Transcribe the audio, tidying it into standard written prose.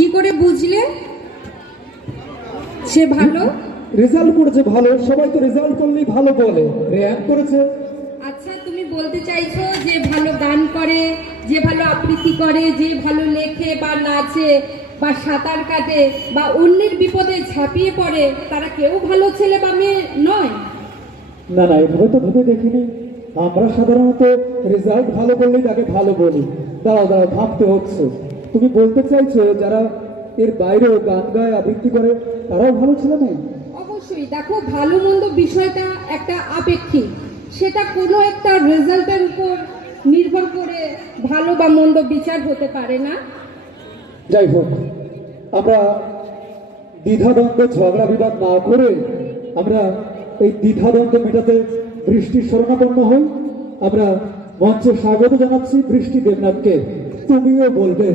কি করে বুঝলে সে ভালো? রেজাল্ট করেছে ভালো, সবাই তো রেজাল্ট করলেই ভালো বলে, র্যাঙ্ক করেছে। আচ্ছা, তুমি বলতে চাইছো যে ভালো গান করে, যে ভালো আবৃত্তি করে, যে ভালো লেখে বা নাচে বা সাঁতার কাটে বা অন্যের বিপদে ঝাঁপিয়ে পড়ে, তারা কেউ ভালো ছেলে বা মেয়ে নয়? না না, এভাবে তো ভেবে দেখিনি। আমরা সাধারণত রেজাল্ট ভালো করলেই তাকে ভালো বলি। দাঁড়াও দাঁড়াও, ভাবতে হচ্ছে। তুমি বলতে চাইছো যারা এর বাইরেও গান গায়, আবৃত্তি করে, তারাও ভালো ছেলে মেয়ে? অবশ্যই। দেখো, ভালো মন্দ বিষয়টা একটা আপেক্ষিক, সেটা কোনো একটা রেজাল্টের উপর নির্ভর করে ভালো বা মন্দ বিচার হতে পারে না। যাই হোক, আমরা দ্বিধাদ্বন্দ্ব ঝগড়া বিবাদ না করে আমরা এই দ্বিধাদ্বন্দ্ব মেটাতে বৃষ্টির শরণাপন্ন হই। আমরা মঞ্চে স্বাগত জানাচ্ছি বৃষ্টি দেবনাথকে। তুমিও বলবে।